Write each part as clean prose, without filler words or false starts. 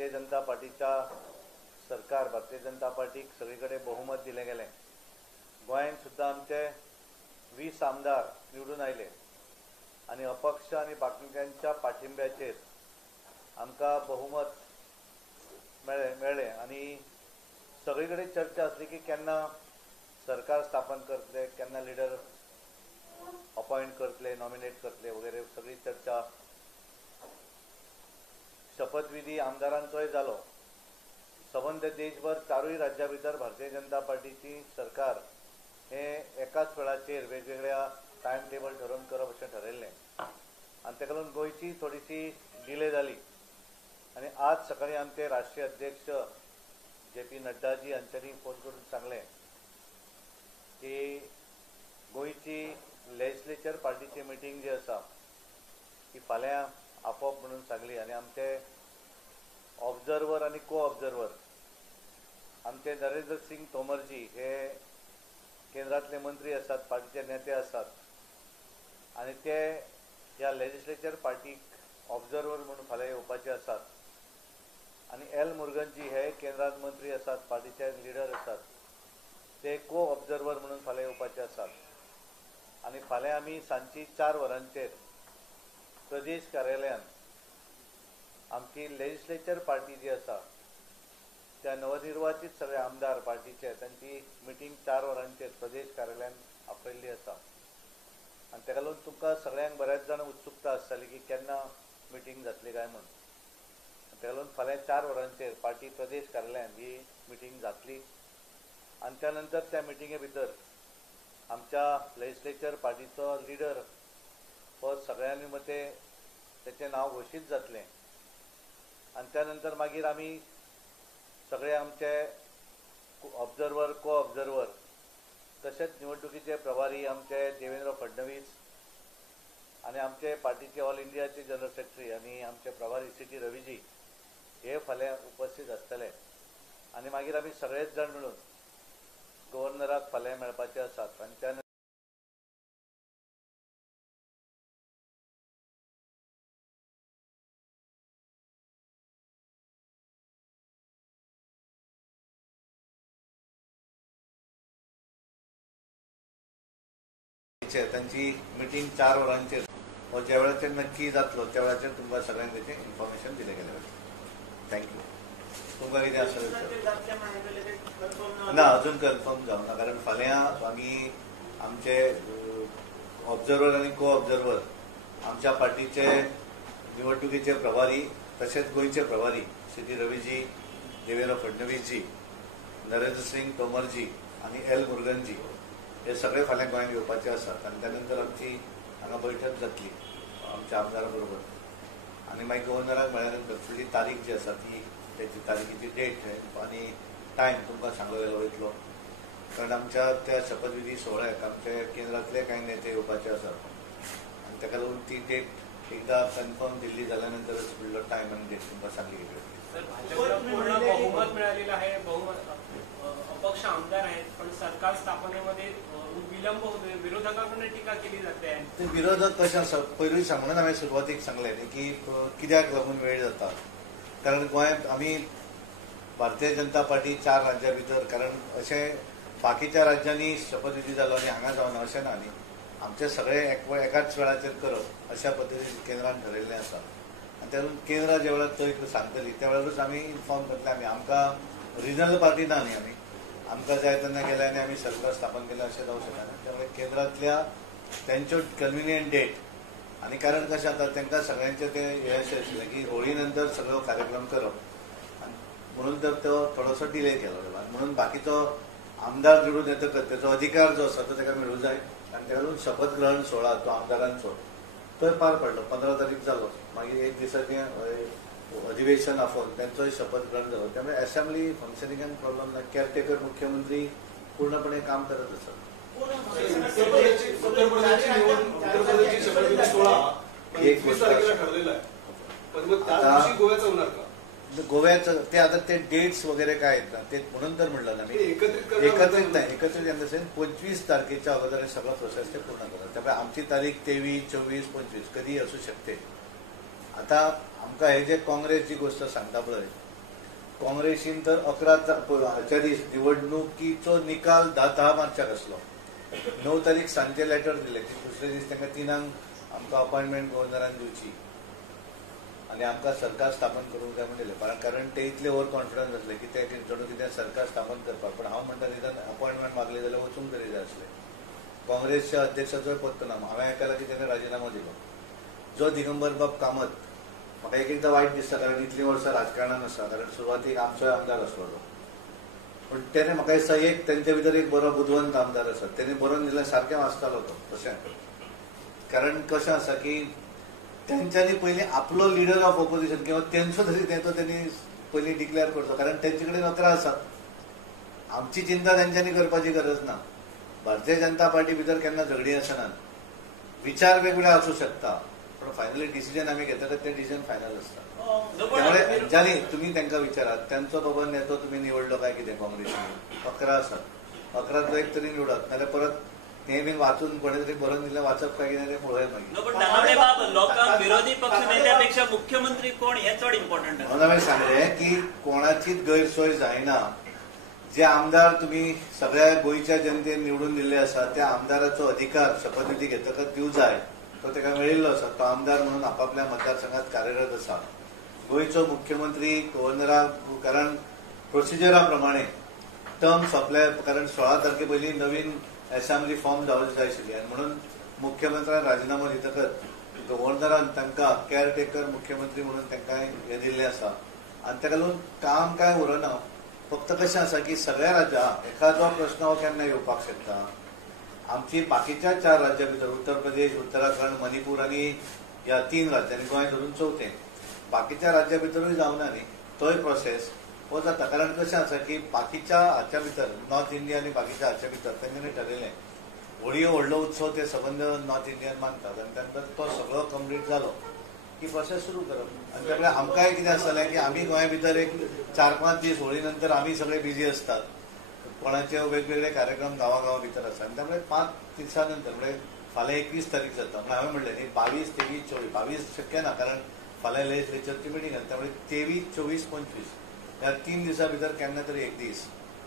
भारतीय जनता पार्टीच्या सरकार भारतीय जनता पार्टीक सगळीकडे बहुमत दिले गेले। गोंयांत सुद्धा आमचे 20 आमदार निवडून आयले आणि अपक्ष आणि बाकीच्यांच्या पाठिंब्याचेर आमकां बहुमत मेळ्ळे आणि सगळीकडे चर्चा असली की केन्ना सरकार स्थापन करतले, केन्ना लिडर अपॉइंट करतले, नॉमिनेट करतले वगैरे सगळी चर्चा। शपथविधी आमदारांचोय जालो। सबंद देशभर 4 राज्यां भितर भारतीय जनता पार्टीची सरकार हे एकाच वेळाचेर वेगवेगळ्या टायम टेबल ठरोवन करप अशें ठरयल्लें आनी ताका लागून गोंयची थोडीशी डिले जाली। आणि आज सकाळी आमचे राष्ट्रीय अध्यक्ष JP नड्डाजी हांच्यांनी फोन करून सांगलें की गोंयची लेजिस्लेचर पार्टीची मिटींग जी आसा ती फाल्यां आपोवप म्हणून सांगली आनी आमचे ऑब्जर्वर आणि को ऑब्जर्वर आमचे नरेंद्र सिंग तोमरजी हे केंद्रातले मंत्री आसात, पार्टीचे नेते आसात आणि ते ह्या लेजिस्लेचर पार्टीक ऑब्जर्वर म्हणून फाल्यां येवपाचे आसात आणि एल मुरुगनजी हे केंद्रात मंत्री आसात, पार्टीचे लिडर आसात, ते को ऑब्जर्वर म्हणून फाल्यां येवपाचे आसात आणि फाल्यां आमी सांजची 4 वरांचेर प्रदेश कार्यालयान आमची लेजिस्लेचर पार्टी जी आसा त्या नवनिर्वाचित सगळे आमदार पार्टीचे तांची मिटींग 4 वरांचेर प्रदेश कार्यालयान आपयल्ली आसा आनी ताका लागून तुमकां सगळ्यांक बऱ्याच जाण उत्सुकता आसताली की केन्ना मिटींग जातली काय म्हणून। ताका लागून फाल्यां 4 वरांचेर पार्टी प्रदेश कार्यालयान ही मिटींग जातली आनी त्या नंतर त्या मिटींगे भितर आमच्या लेजिस्लेचर पार्टीचो लिडर हो सगळ्यांनी मते त्याचे नाव घोषीत जातलें आनी त्या नंतर मागीर आमी सगळे आमचे ऑब्जर्वर को ऑब्जर्वर तशेंच निवडणुकीचे प्रभारी आमचे देवेंद्र फडणवीस आणि आमचे पार्टीचे ऑल इंडियाचे जनरल सेक्रेटरी आणि आमचे प्रभारी CT रवीजी हे फाल्यां उपस्थित आसतले आणि मागीर आमी सगळेच जाण मिळून गव्हर्नराक फाल्यां मेळपाचे आसात आनी त्या तांची मिटींग 4 वरांचेर हो ज्या वेळाचेर नक्की जातलो त्या वेळाचेर तुमकां सगळ्यांक तेचें इन्फॉर्मेशन दिलें गेलें वयतलें। थँक्यू। तुमकां कितें आसा ना अजून कन्फर्म जावना कारण फाल्यां आमी आमचे ऑब्जर्वर आनी को ऑब्जर्वर आमच्या पार्टीचे निवडणुकीचे प्रभारी तशेंच गोंयचे प्रभारी CT रवीजी, देवेंद्र फडणवीसजी, नरेंद्र सिंग तोमरजी आणि एल मुरुगनजी हे सगळे फाल्यां गोंयांत येवपाचे आसात आनी त्या नंतर आमची हांगा बैठक जातली आमच्या आमदारा बरोबर आनी मागीर गव्हर्नराक मेळ्ळ्या नंतर फुडली तारीख जी आसा ती तेची तारीखेची डेट आनी टायम तुमकां सांगलो गेलो वयतलो कारण आमच्या त्या शपथविधी सोहळ्याक आमचे केंद्रांतले कांय नेते येवपाचे आसात आनी ताका लागून ती डेट एकदा कन्फर्म दिल्ली जाल्या नंतरच फुडलो टायम आनी डेट तुमकां सांगली गेली। बहुमत मिळालेलं आहे, अपक्ष आमदार आहेत पण सरकार स्थापनेमध्ये विलंब होतोय, विरोधकांकडून टीका केली जाते। विरोधक कशें आसा पयलीं सांगून हांवें सुरवातीक सांगलें की कित्याक लागून वेळ जाता कारण गोंयांत आमी भारतीय जनता पार्टी 4 राज्यां भितर कारण अशें बाकीच्या राज्यांनी शपथविधी जालो आनी हांगा जावना अशें ना न्ही आमचे सगळे एकाच वेळाचेर करप अशा पद्दतीन केंद्रान ठरयल्लें आसा आनी त्या केंद्र ज्या वेळार तो सांगतली त्या वेळारूच आमी इन्फॉर्म करतले आमकां रिजनल पार्टी ना न्ही आमी आमकां जाय तेन्ना गेले आनी आमी सरकार स्थापन केलें अशें जावंक शकना त्यामुळे केंद्रांतल्या तेंच्यो कन्विनियंट डेट आनी कारण कशें जाता तांकां सगळ्यांचें तें हें अशें आशिल्लें की होळी नंतर सगळो कार्यक्रम करप म्हणून तर तो थोडोसो डिले केलो म्हणून बाकीचो आमदार निवडून येतकच तेचो अधिकार जो आसा तो ताका मेळूं जाय आनी ताका लागून शपथ ग्रहण सोहळा तो आमदारांचो तो पार पडलो 15 तारीख जालो मागीर 1 दिसाचें अधिवेशन आफोवन तांचोय शपथ ग्रहण जालो त्यामुळे असेंब्ली फंक्शनिंगान प्रॉब्लेम ना केअरटेकर मुख्यमंत्री पूर्णपणे काम करत आसात। गोव्याचं ते आता ते डेट्स वगैरे काय आहेत ना ते म्हणून तर म्हणलं ना मी एकत्रित नाही एकत्रित इन द सेन्स 25 तारखेच्या अगोदर सगळं प्रोसेस ते पूर्ण करतात त्यामुळे आमची तारीख 23, 24, 25 कधी असू शकते। आता आमकां हे जे काँग्रेस जी गोष्ट सांगता पळय काँग्रेसीन तर 11 दीस निवडणुकीचो निकाल 10 मार्चाक आसलो. 9 तारीख सांजे लेटर दिले की दुसरे दीस तांकां 3 आमकां अपॉइंटमेंट गव्हर्नरान दिवची आनी आमकां सरकार स्थापन करूंक जाय म्हणून दिलें. कारण ते इतले ओवर कॉन्फिडन्स आसले की ते चडून कितें सरकार स्थापन करपाक. पण हांव म्हणटा निदान अपॉइंटमेंट मागले जाल्यार वचूंक तरी जाय आसले. काँग्रेसच्या अध्यक्षाचोय पत्तो ना. हांवें आयकलां की ताणें राजिनामो दिलो. जो दिगंबर बाब कामत म्हाका एकदां वायट दिसता कारण इतलीं वर्सां राजकारणान आसा. कारण सुरवातीक आमचोय आमदार आसलो तो. पण तेणे म्हाका दिसता एक तेंचे भितर एक बरो बुदवंत आमदार आसा. तेणे बरोवन दिल्यार सारकें वाचतालो तो तशें. कारण कशें आसा की तेंच्यांनी पयलीं आपलो लिडर ऑफ ऑपोजिशन किंवा तेंचो तरी तेंचो तेणी पयलीं डिक्लेअर करचो. कारण तेंचे कडेन 11 आसात. आमची चिंता तेंच्यांनी करपाची गरज ना. भारतीय जनता पार्टी भितर केन्ना झगडी आसनात. विचार वेगवेगळे आसूं शकता पण फायनली डिसिजन आमी घेतले ते डिसिजन फायनल आसता. त्यामुळे अंजानी तुम्ही तांकां विचारात त्यांचो बाबा नेतो तुम्ही निवडलो काय कितें काँग्रेसीन 11 आसात. 11तलो एक तरी निवडात नाल्यार परत ते बीन वाचून कोणे तरी बरोवन दिलें वाचप काय कितें तें पळय मागीर. पण दानवडे बाब लोकांक विरोधी पक्ष नेत्यापेक्षा मुख्यमंत्री कोण हे चड इम्पॉर्टंट. म्हणून हांवें सांगलें की कोणाचीच गैरसोय जायना. जे आमदार तुम्ही सगळ्या गोंयच्या जनतेन निवडून दिल्ले आसा त्या आमदाराचो अधिकार शपथविधी घेतकच दिवं जाय. तो ताका मेळिल्लो आसा. तो आमदार म्हणून आपापल्या मतदारसंघात कार्यरत आसा. गोंयचो मुख्यमंत्री गव्हर्नराक कारण प्रोसिजरा प्रमाणे टर्म सोंपल्या कारण 16 तारखे पयलीं नवीन असेंब्ली फॉर्म जावची जाय आशिल्ली आनी म्हणून मुख्यमंत्र्यान राजिनामो दितकच गव्हर्नरान तांकां केअरटेकर मुख्यमंत्री म्हणून तांकां हें दिल्लें आसा. आनी ताका लागून काम काय उरना. फक्त कशें आसा की सगळ्या राज्यां एखादो प्रश्न हो केन्ना येवपाक शकता. आमची बाकीच्या 4 राज्यां भितर उत्तर प्रदेश उत्तराखंड मणिपूर आनी ह्या 3 राज्यांनी गोंय धरून 4थें बाकीच्या राज्यां भितरूय जावना न्ही. तोय प्रोसेस हो जाता. कारण कशें आसा की बाकीच्या हाच्या भितर नॉर्थ इंडिया आनी बाकीच्या हाच्या भितर तेंच्यांनी ठरयलें व्हडयो व्हडलो उत्सव ते सबंद नॉर्थ इंडियन मानतात आनी त्यानंतर तो सगळो कंप्लीट जालो की प्रोसेस सुरू करप. आनी त्यामुळे आमकांय कितें आसतलें की आमी गोंया भितर एक 4-5 दीस होळी नंतर आमी सगळे बिजी असतात. कोणाचे वेगवेगळे कार्यक्रम गांवागांवा भितर आसा आनी त्यामुळे 5 दिसां नंतर म्हणजे फाल्यां 21 तारीख जाता. म्हणून हांवें म्हणलें न्ही 22, 23, 24 22 शक्य ना कारण फाल्यां लेजिस्लेचरची मिटींग आसा. त्यामुळे 23, 24, 25 ह्या 3 दिसां भितर केन्ना तरी एक दीस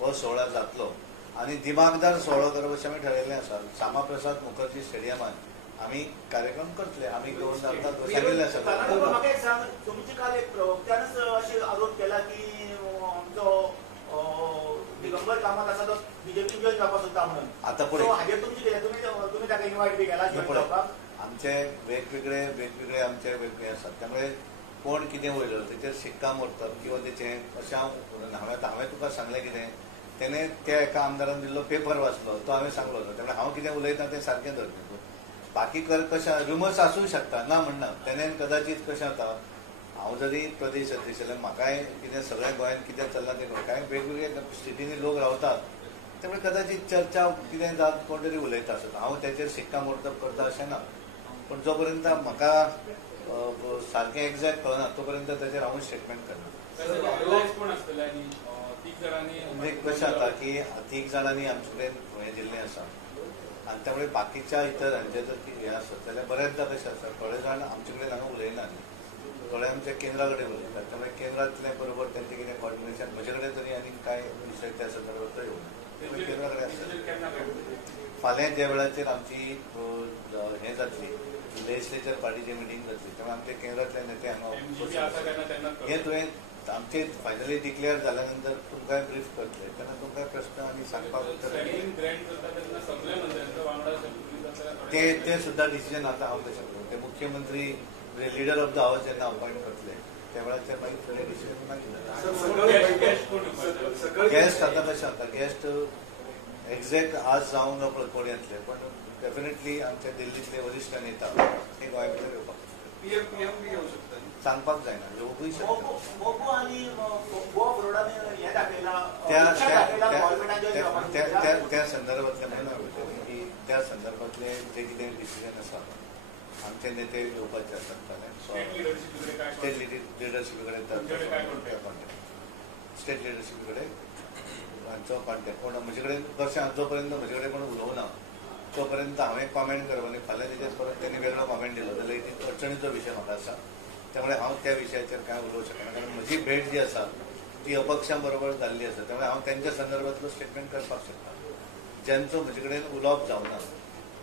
हो सोहळा जातलो आनी दिमागदार सोहळो करप अशें आमी ठरयल्लें आसा. श्यामाप्रसाद मुखर्जी स्टेडियमांत आमी कार्यक्रम करतले. आमी गव्हर्नराक सांगिल्लें आसा. म्हाका एक सांग तुमचे काल एक प्रवक्त्यानच अशें आरोप केला की आमचो दिगंबर कामत आसा तो बीजेपी जॉइन जावपाक सोदता म्हणून. आतां पळय हाजेर तुमची कितें तुम्ही ताका इन्वायट बी केला जॉइन जावपाक. आमचे वेगवेगळे आमचे वेगवेगळे आसात. त्यामुळे कोण कितें वयलो तेचेर शिक्कामोर्तब किंवा तेचें अशें हांवें तुका सांगलें कितें तेणें त्या एका आमदारान दिल्लो पेपर वाचलो तो हांवें सांगलो. त्यामुळे हांव कितें उलयतां तें सारकें धरता. बाकी कशें रुमर्स आसूंक शकता ना म्हणना. तेणें कदाचित कशें जाता हांव जरी प्रदेश अध्यक्ष जाल्यार म्हाकाय कितें सगळ्या गोंयांत कितें चल्लां तें कांय वेगवेगळ्या स्टेटींनी लोक रावतात. त्यामुळे कदाचित चर्चा कितें जात कोण तरी उलयता आसता. हांव तेचेर शिक्कामोर्तब करता अशें ना. पण जो पर्यंत म्हाका सारकें एक्झॅक्ट कळना तो पर्यंत तेचेर हांव स्टेटमेंट करना. म्हणजे कशें जाता की 3 जाणांनी आमचे कडेन हें दिल्लें आसा आनी त्यामुळे बाकीच्या इतर हांचे जर हें आसत जाल्यार बरेचदा कशें आसा थोडे जाण आमचे कडेन हांगा उलयनात. थोडे आमच्या केंद्रा कडेन उलयतात. त्यामुळे केंद्रांतले बरोबर तेंचें कितें कॉर्डिनेशन म्हजे कडेन तरी आनी कांय विशय त्या संदर्भांत येवना. केंद्रा कडेन आसता. फाल्यां ज्या वेळाचेर आमची हें जातली लेजिस्लेचर पार्टीची मिटींग जातली त्यामुळे आमचे केंद्रांतले नेते हांगा हें तुवें आमचे फायनली डिक्लेअर जाल्या नंतर तुमकां ब्रीफ करतले तेन्ना तुमकां प्रश्न आनी सांगपाक ते सुद्दां डिसिजन आतां हांव तशें करूं. ते मुख्यमंत्री लिडर ऑफ द हावस जेन्ना अपॉयंट करतले त्या वेळाचेर मागीर फुडें डिसिजन मागीर गेस्ट आतां कशें जाता गेस्ट एक्झॅक्ट आज जावंक ना पळय कोण येतले पण डेफिनेटली आमचे दिल्लीतले वरिश्ठ नेता हे गोंया भितर येवपाक सांगपाक जायना येवंकूय शकता. त्या संदर्भांतले म्हणून हांवें की त्या संदर्भांतले जे कितें डिसिजन आसा आमचे नेते येवपाचे आसतात स्टेट लिडरशिपी कडेन स्टेट लिडरशिपी कडेन हांचो कॉन्टेक्ट पूण म्हजे कडेन कशें जो पर्यंत म्हजे कडेन कोण उलोवना तो पर्यंत हांवें कॉमेंट करप आनी फाल्यां तेजेर परत तेणी वेगळो कॉमेंट दिलो जाल्यार एक अडचणीचो विशय म्हाका आसा. त्यामुळे हांव त्या विशयाचेर कांय उलोवंक शकना कारण म्हजी भेट जी आसा ती अपक्षांबरोबर जाल्ली आसा त्यामुळे हांव त्यांच्या संदर्भातलो स्टेटमेंट करपाक शकता ज्यांचो म्हजे कडेन उलोवप जावना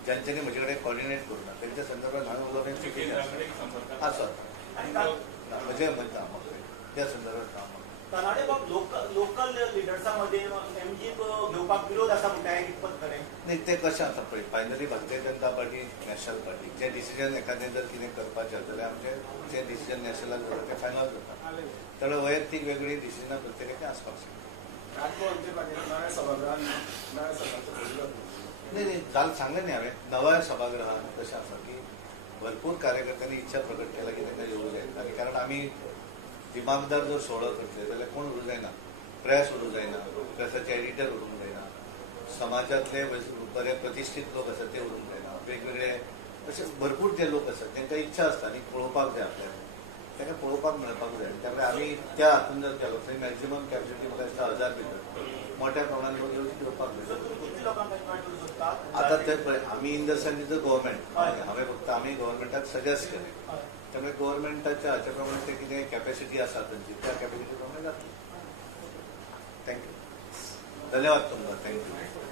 ज्यांच्यांनी म्हजे कडेन कॉर्डिनेट करूना त्यांच्या संदर्भात हांवें उलोवप चुकीचें आसत आणि म्हणजे म्हणटा त्या संदर्भात काम कनाडे बाब लोकल लिडर्सांमध्ये एमजी घेवपाक विरोध आसा म्हणटा हें कितपत खरें नाही ते कशें आसा पळय finally Bharatiya Janata party national party जे डिसिजन एखादें जर कितें करपाचें जाल्यार आमचें जें डिसिजन नॅशनलाक जाता तें फायनल जाता त्यामुळे वैयक्तीक वेगळी डिसिजनां प्रत्येकाचें आसपाक शकता नाही जाल सांगलें न्ही हांवें नव्या सभागृहान कशें आसा की भरपूर कार्यकर्त्यांनी इच्छा प्रकट केला की तांकां येवूं जाय आनी कारण आमी दिमागदार जर सोहळो करतले जाल्यार कोण उरूं जायना प्रेस उरूं जायना प्रेसाचे एडिटर उरूंक जायना समाजातले बरे प्रतिश्ठीत लोक आसात ते उरूंक जायना वेगवेगळे अशे भरपूर जे लोक आसात तांकां इच्छा आसता आनी पळोवपाक जाय आपल्याक तांकां पळोवपाक मेळपाक जाय त्यामुळे आमी त्या हातून जर केलो थंय मॅक्झिमम कॅपॅसिटी म्हाका दिसता 1000 भितर मोठ्या प्रमाणात लोक येवपाक जाय कितली लोकांक इन्वायट करूं शकता आता ते पळय आमी in the sense is the government हांवें फक्त आमी गव्हर्मेंटाक सजेस्ट केलें त्यामुळे गव्हर्मेंटाच्या हाचे प्रमाणे ते कितें कॅपॅसिटी आसा तांची त्या कॅपॅसिटी प्रमाणे जातली थँक्यू धन्यवाद तुमकां थँक्यू